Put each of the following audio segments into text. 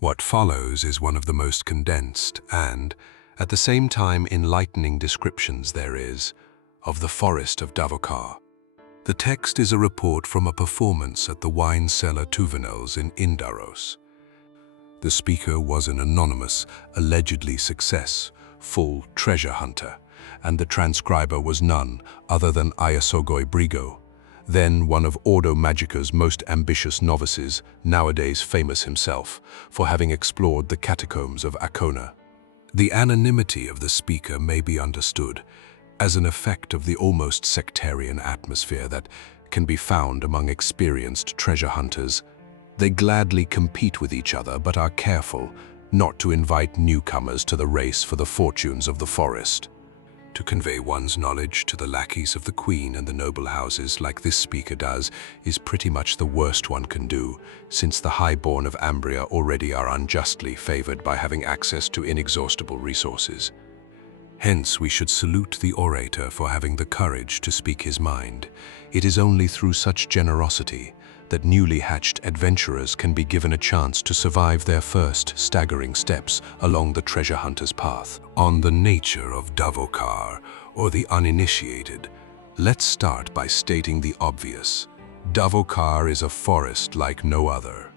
What follows is one of the most condensed and, at the same time, enlightening descriptions there is of the forest of Davokar. The text is a report from a performance at the wine cellar Tuvenel's in Indaros. The speaker was an anonymous, allegedly successful treasure hunter, and the transcriber was none other than Ayasogoi Brigo, then one of Ordo Magica's most ambitious novices, nowadays famous himself for having explored the catacombs of Akona. The anonymity of the speaker may be understood as an effect of the almost sectarian atmosphere that can be found among experienced treasure hunters. They gladly compete with each other but are careful not to invite newcomers to the race for the fortunes of the forest. To convey one's knowledge to the lackeys of the queen and the noble houses like this speaker does is pretty much the worst one can do, since the highborn of Ambria already are unjustly favored by having access to inexhaustible resources. Hence, we should salute the orator for having the courage to speak his mind. It is only through such generosity that newly hatched adventurers can be given a chance to survive their first staggering steps along the treasure hunter's path. On the nature of Davokar, or the uninitiated, let's start by stating the obvious. Davokar is a forest like no other.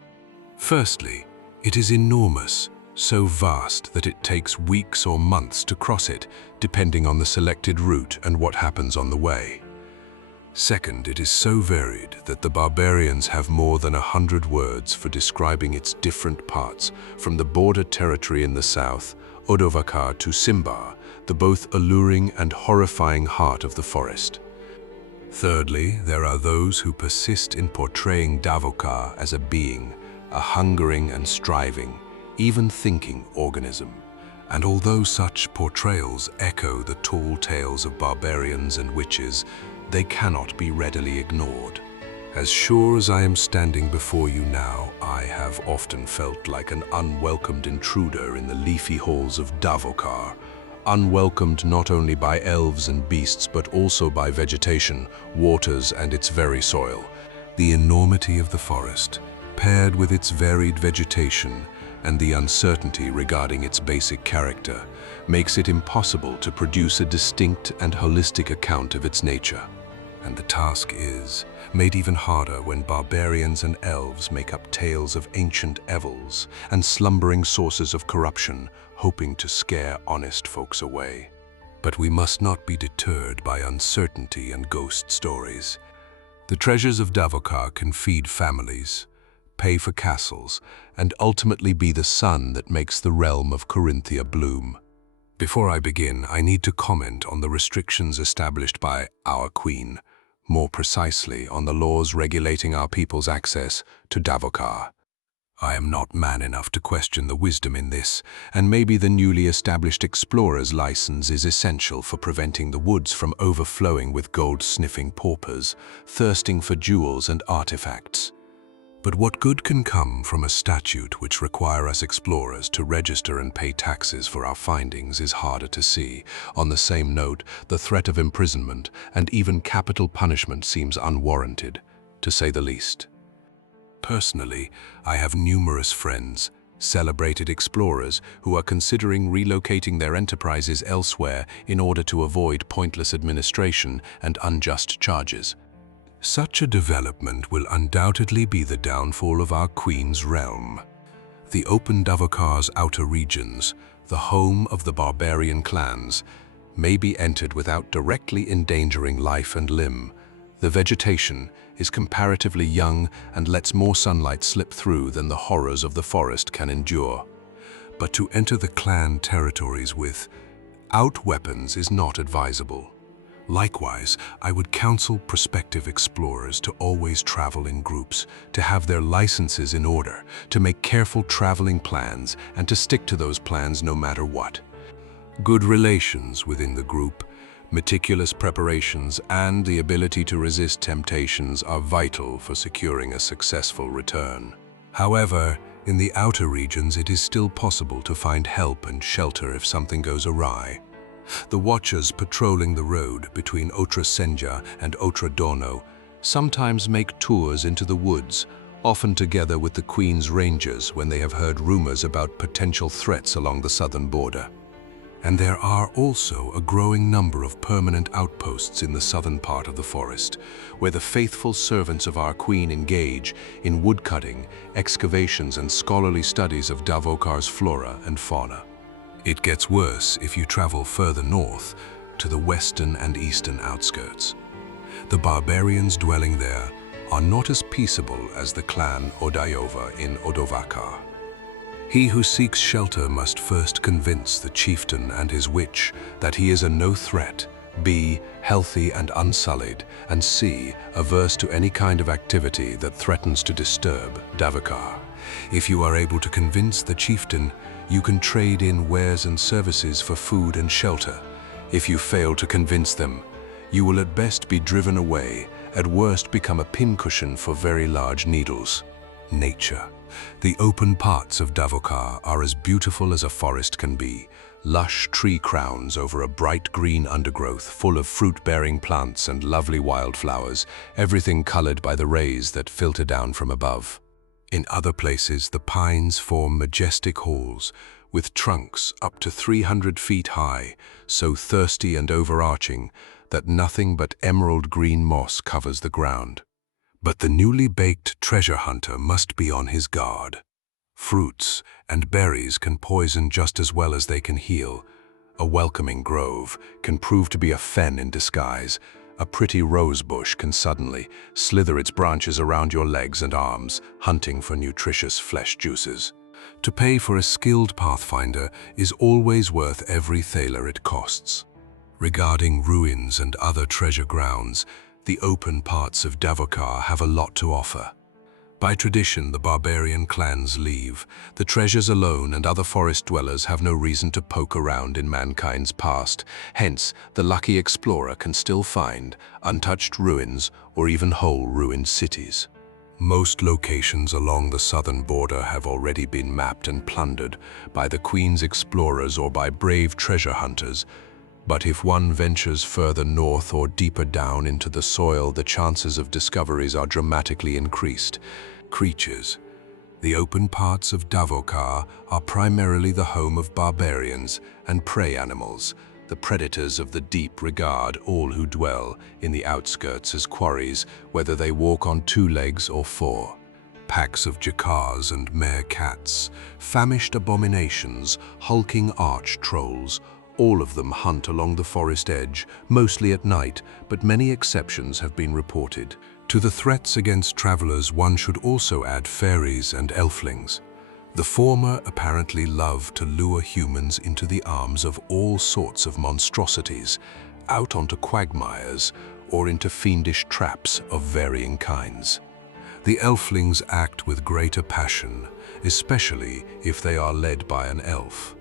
Firstly, it is enormous, so vast that it takes weeks or months to cross it, depending on the selected route and what happens on the way. Second, it is so varied that the barbarians have more than 100 words for describing its different parts, from the border territory in the south, Davokar, to Simbar, the both alluring and horrifying heart of the forest. Thirdly, there are those who persist in portraying Davokar as a being, a hungering and striving, even thinking organism. And although such portrayals echo the tall tales of barbarians and witches, they cannot be readily ignored. As sure as I am standing before you now, I have often felt like an unwelcomed intruder in the leafy halls of Davokar, unwelcomed not only by elves and beasts but also by vegetation, waters, and its very soil. The enormity of the forest, paired with its varied vegetation and the uncertainty regarding its basic character, makes it impossible to produce a distinct and holistic account of its nature. And the task is made even harder when barbarians and elves make up tales of ancient evils and slumbering sources of corruption, hoping to scare honest folks away. But we must not be deterred by uncertainty and ghost stories. The treasures of Davokar can feed families, pay for castles, and ultimately be the sun that makes the realm of Corinthia bloom. Before I begin, I need to comment on the restrictions established by our queen, more precisely on the laws regulating our people's access to Davokar. I am not man enough to question the wisdom in this, and maybe the newly established explorer's license is essential for preventing the woods from overflowing with gold-sniffing paupers, thirsting for jewels and artifacts. But what good can come from a statute which requires us explorers to register and pay taxes for our findings is harder to see. On the same note, the threat of imprisonment and even capital punishment seems unwarranted, to say the least. Personally, I have numerous friends, celebrated explorers, who are considering relocating their enterprises elsewhere in order to avoid pointless administration and unjust charges. Such a development will undoubtedly be the downfall of our queen's realm. The open Davokar's outer regions, the home of the barbarian clans, may be entered without directly endangering life and limb. The vegetation is comparatively young and lets more sunlight slip through than the horrors of the forest can endure. But to enter the clan territories without weapons is not advisable. Likewise, I would counsel prospective explorers to always travel in groups, to have their licenses in order, to make careful traveling plans, and to stick to those plans no matter what. Good relations within the group, meticulous preparations, and the ability to resist temptations are vital for securing a successful return. However, in the outer regions it is still possible to find help and shelter if something goes awry. The watchers patrolling the road between Otra Senja and Otra Dono sometimes make tours into the woods, often together with the Queen's Rangers when they have heard rumors about potential threats along the southern border. And there are also a growing number of permanent outposts in the southern part of the forest, where the faithful servants of our Queen engage in woodcutting, excavations, and scholarly studies of Davokar's flora and fauna. It gets worse if you travel further north to the western and eastern outskirts. The barbarians dwelling there are not as peaceable as the clan Odayova in Davokar. He who seeks shelter must first convince the chieftain and his witch that he is a no threat, B, healthy and unsullied, and C, averse to any kind of activity that threatens to disturb Davokar. If you are able to convince the chieftain, you can trade in wares and services for food and shelter. If you fail to convince them, you will at best be driven away, at worst become a pincushion for very large needles. Nature. The open parts of Davokar are as beautiful as a forest can be. Lush tree crowns over a bright green undergrowth full of fruit-bearing plants and lovely wildflowers, everything colored by the rays that filter down from above. In other places, the pines form majestic halls, with trunks up to 300 feet high, so thirsty and overarching that nothing but emerald green moss covers the ground. But the newly baked treasure hunter must be on his guard. Fruits and berries can poison just as well as they can heal. A welcoming grove can prove to be a fen in disguise. A pretty rose bush can suddenly slither its branches around your legs and arms, hunting for nutritious flesh juices. To pay for a skilled pathfinder is always worth every thaler it costs. Regarding ruins and other treasure grounds, the open parts of Davokar have a lot to offer. By tradition, the barbarian clans leave. The treasures alone and other forest dwellers have no reason to poke around in mankind's past. Hence, the lucky explorer can still find untouched ruins or even whole ruined cities. Most locations along the southern border have already been mapped and plundered by the Queen's explorers or by brave treasure hunters. But if one ventures further north or deeper down into the soil, the chances of discoveries are dramatically increased. Creatures. The open parts of Davokar are primarily the home of barbarians and prey animals. The predators of the deep regard all who dwell in the outskirts as quarries, whether they walk on 2 legs or 4. Packs of jacars and meerkats, famished abominations, hulking arch trolls, all of them hunt along the forest edge, mostly at night, but many exceptions have been reported. To the threats against travelers, one should also add fairies and elflings. The former apparently love to lure humans into the arms of all sorts of monstrosities, out onto quagmires, or into fiendish traps of varying kinds. The elflings act with greater passion, especially if they are led by an elf.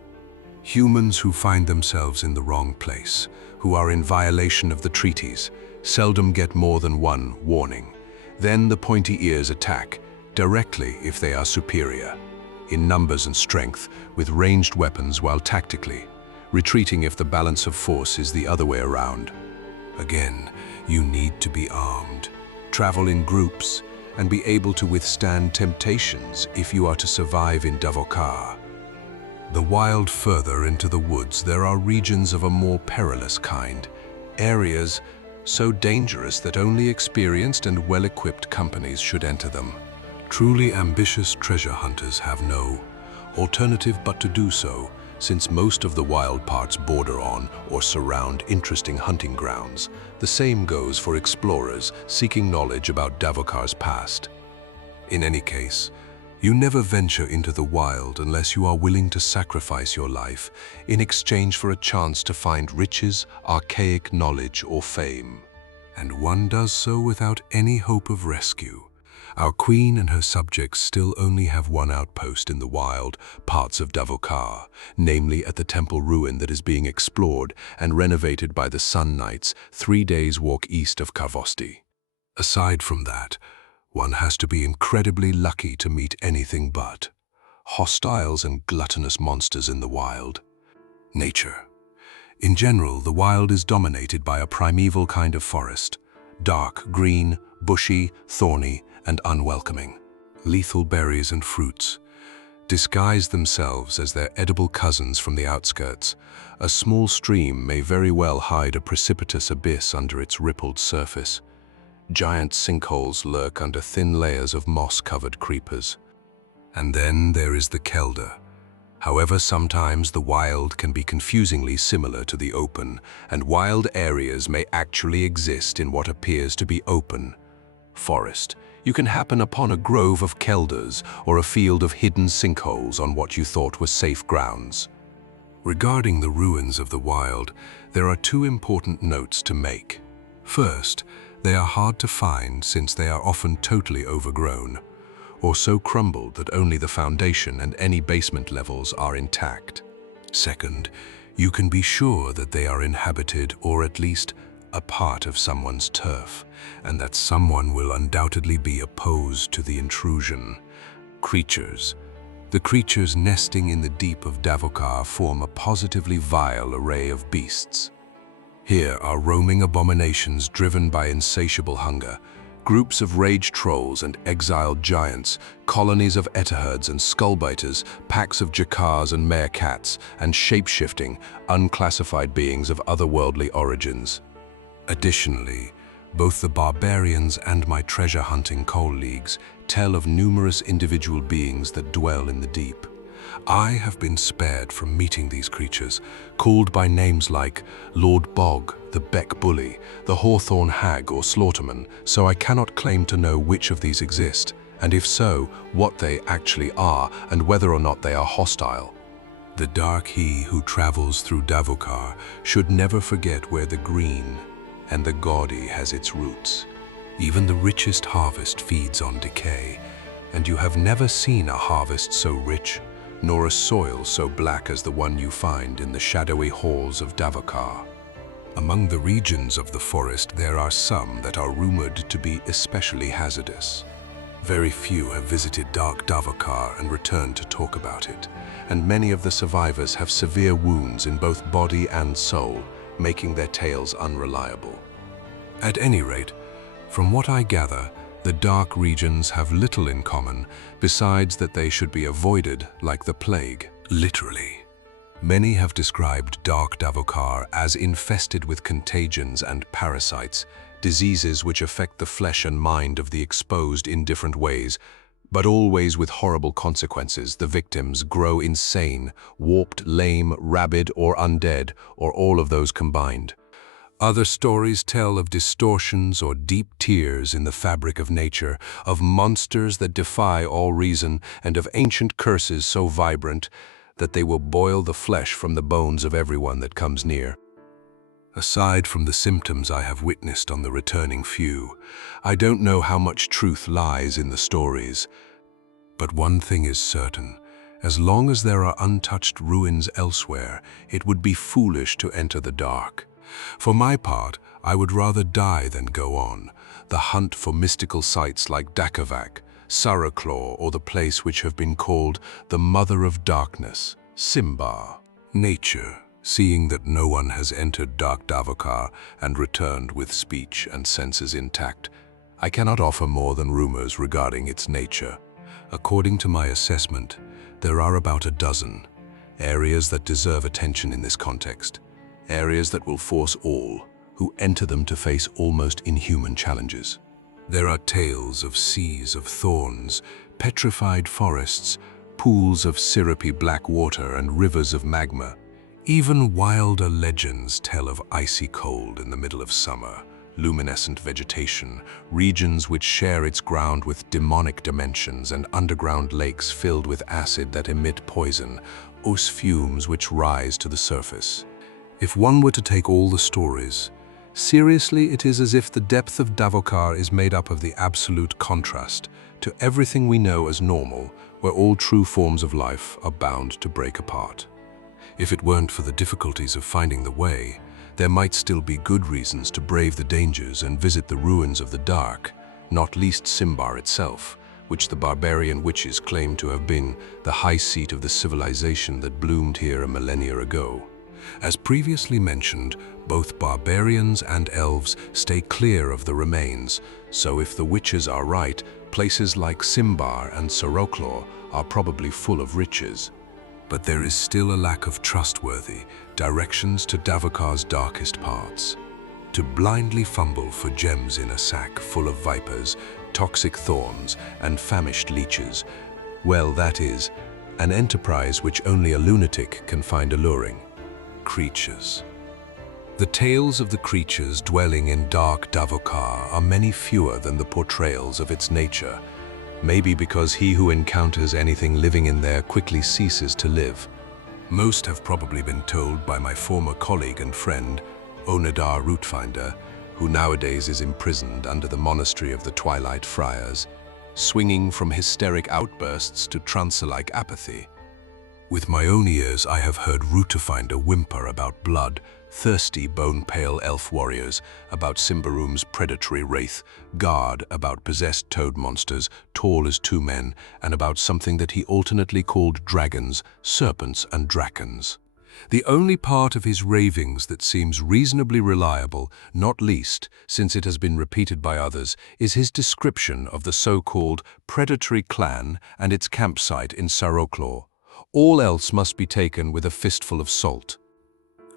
Humans who find themselves in the wrong place, who are in violation of the treaties, seldom get more than one warning. Then the pointy ears attack, directly if they are superior, in numbers and strength, with ranged weapons, while tactically, retreating if the balance of force is the other way around. Again, you need to be armed, travel in groups, and be able to withstand temptations if you are to survive in Davokar. The wild further into the woods, there are regions of a more perilous kind, areas so dangerous that only experienced and well-equipped companies should enter them. Truly ambitious treasure hunters have no alternative but to do so, since most of the wild parts border on or surround interesting hunting grounds. The same goes for explorers seeking knowledge about Davokar's past. In any case, you never venture into the wild unless you are willing to sacrifice your life in exchange for a chance to find riches, archaic knowledge, or fame. And one does so without any hope of rescue. Our queen and her subjects still only have one outpost in the wild parts of Davokar, namely at the temple ruin that is being explored and renovated by the Sun Knights 3 days' walk east of Karvosti. Aside from that, one has to be incredibly lucky to meet anything but hostiles and gluttonous monsters in the wild. Nature. In general, the wild is dominated by a primeval kind of forest, dark green, bushy, thorny, and unwelcoming. lethal berries and fruits, disguise themselves as their edible cousins from the outskirts. A small stream may very well hide a precipitous abyss under its rippled surface. Giant sinkholes lurk under thin layers of moss-covered creepers. And then there is the kelder. However, sometimes the wild can be confusingly similar to the open, and wild areas may actually exist in what appears to be open forest. You can happen upon a grove of kelders or a field of hidden sinkholes on what you thought were safe grounds. Regarding the ruins of the wild, there are two important notes to make. First, they are hard to find since they are often totally overgrown, or so crumbled that only the foundation and any basement levels are intact. Second, you can be sure that they are inhabited or at least a part of someone's turf, and that someone will undoubtedly be opposed to the intrusion. Creatures. The creatures nesting in the deep of Davokar form a positively vile array of beasts. Here are roaming abominations driven by insatiable hunger, groups of rage trolls and exiled giants, colonies of etterherds and skullbiters, packs of jakars and meerkats, and shape-shifting, unclassified beings of otherworldly origins. Additionally, both the barbarians and my treasure-hunting colleagues tell of numerous individual beings that dwell in the deep. I have been spared from meeting these creatures, called by names like Lord Bog, the Beck Bully, the Hawthorn Hag or Slaughterman, so I cannot claim to know which of these exist, and if so, what they actually are and whether or not they are hostile. The dark he who travels through Davokar should never forget where the green and the gaudy has its roots. Even the richest harvest feeds on decay, and you have never seen a harvest so rich, nor a soil so black as the one you find in the shadowy halls of Davokar. Among the regions of the forest, there are some that are rumored to be especially hazardous. Very few have visited dark Davokar and returned to talk about it, and many of the survivors have severe wounds in both body and soul, making their tales unreliable. At any rate, from what I gather, the dark regions have little in common, besides that they should be avoided like the plague, literally. Many have described dark Davokar as infested with contagions and parasites, diseases which affect the flesh and mind of the exposed in different ways, but always with horrible consequences. The victims grow insane, warped, lame, rabid, or undead, or all of those combined. Other stories tell of distortions or deep tears in the fabric of nature, of monsters that defy all reason, and of ancient curses so vibrant that they will boil the flesh from the bones of everyone that comes near. Aside from the symptoms I have witnessed on the returning few, I don't know how much truth lies in the stories. But one thing is certain: as long as there are untouched ruins elsewhere, it would be foolish to enter the dark. For my part, I would rather die than go on the hunt for mystical sites like Dakavak, Saraclaw, or the place which have been called the Mother of Darkness, Simbar. Nature, seeing that no one has entered dark Davokar and returned with speech and senses intact, I cannot offer more than rumors regarding its nature. According to my assessment, there are about a dozen areas that deserve attention in this context. Areas that will force all who enter them to face almost inhuman challenges. There are tales of seas of thorns, petrified forests, pools of syrupy black water and rivers of magma. Even wilder legends tell of icy cold in the middle of summer, luminescent vegetation, regions which share its ground with demonic dimensions, and underground lakes filled with acid that emit poison, os fumes which rise to the surface. If one were to take all the stories seriously, it is as if the depth of Davokar is made up of the absolute contrast to everything we know as normal, where all true forms of life are bound to break apart. If it weren't for the difficulties of finding the way, there might still be good reasons to brave the dangers and visit the ruins of the dark, not least Simbar itself, which the barbarian witches claim to have been the high seat of the civilization that bloomed here a millennia ago. As previously mentioned, both barbarians and elves stay clear of the remains, So if the witches are right, places like Simbar and Soroclor are probably full of riches. But there is still a lack of trustworthy directions to Davokar's darkest parts. To blindly fumble for gems in a sack full of vipers, toxic thorns, and famished leeches, well, that is an enterprise which only a lunatic can find alluring. Creatures. The tales of the creatures dwelling in dark Davokar are many fewer than the portrayals of its nature, maybe because he who encounters anything living in there quickly ceases to live. Most have probably been told by my former colleague and friend, Onadar Rootfinder, who nowadays is imprisoned under the monastery of the Twilight Friars, swinging from hysteric outbursts to trance-like apathy. With my own ears, I have heard Rootfinder whimper about blood, thirsty, bone-pale elf warriors, about Simbaroom's predatory wraith, Guard about possessed toad monsters, tall as two men, and about something that he alternately called dragons, serpents, and drakons. The only part of his ravings that seems reasonably reliable, not least since it has been repeated by others, is his description of the so-called predatory clan and its campsite in Soroclor. All else must be taken with a fistful of salt.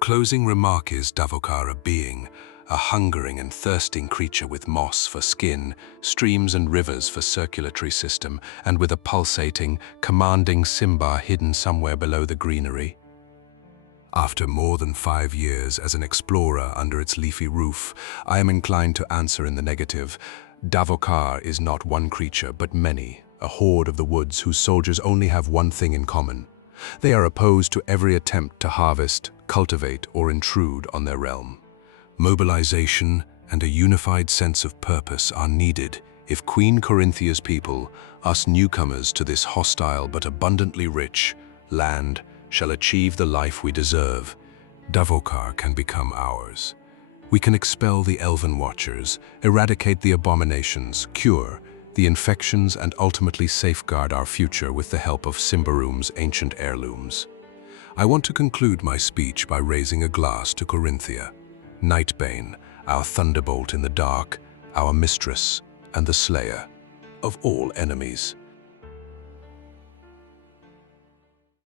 Closing remark is Davokar a being, a hungering and thirsting creature with moss for skin, streams and rivers for circulatory system, and with a pulsating, commanding Simbar hidden somewhere below the greenery. After more than 5 years as an explorer under its leafy roof, I am inclined to answer in the negative. Davokar is not one creature, but many, a horde of the woods whose soldiers only have one thing in common. They are opposed to every attempt to harvest, cultivate, or intrude on their realm. Mobilization and a unified sense of purpose are needed if Queen Corinthia's people, us newcomers to this hostile but abundantly rich land, shall achieve the life we deserve. Davokar can become ours. We can expel the elven watchers, eradicate the abominations, cure the infections, and ultimately safeguard our future with the help of Simbaroom's ancient heirlooms. I want to conclude my speech by raising a glass to Corinthia, Nightbane, our thunderbolt in the dark, our mistress, and the slayer of all enemies.